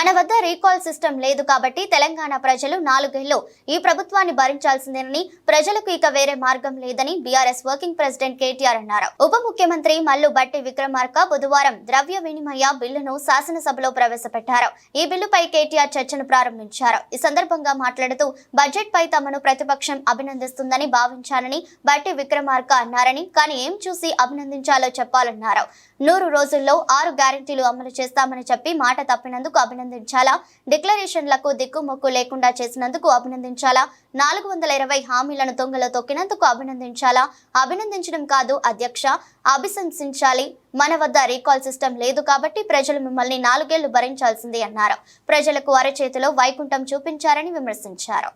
మన వద్ద recall system లేదు కాబట్టి తెలంగాణ ప్రజలు 4 ఏళ్లు ఈ ప్రభుత్వాన్ని భరించాల్సిందేనని, ప్రజలకు ఇక వేరే మార్గం లేదని బీఆర్ఎస్ వర్కింగ్ ప్రెసిడెంట్ కేటీఆర్ అన్నారు. ఉప ముఖ్యమంత్రి మల్లు భట్టి విక్రమార్క బుధవారం ద్రవ్య వినిమయ బిల్లును శాసనసభలో ప్రవేశపెట్టారు. ఈ బిల్లుపై కేటీఆర్ చర్చను ప్రారంభించారు. ఈ సందర్భంగా మాట్లాడుతూ బడ్జెట్ పై తమను ప్రతిపక్షం అభినందిస్తుందని భావించానని భట్టి విక్రమార్క అన్నారని, కానీ ఏం చూసి అభినందించాలో చెప్పాలన్నారు. 100 రోజుల్లో 6 గ్యారెంటీలు అమలు చేస్తామని చెప్పి మాట తప్పినందుకు అభినందించాలా, డిక్లరేషన్లకు దిక్కుమొక్కు లేకుండా చేసినందుకు అభినందించాలా, 420 హామీలను తొంగలో తొక్కినందుకు అభినందించాలా? అభినందించడం కాదు అధ్యక్ష, అభిశంసించాలి. మన వద్ద రీకాల్ సిస్టమ్ లేదు కాబట్టి ప్రజలు మిమ్మల్ని 4 ఏళ్లు భరించాల్సిందే అన్నారు. ప్రజలకు అరచేతిలో వైకుంఠం చూపించారని విమర్శించారు.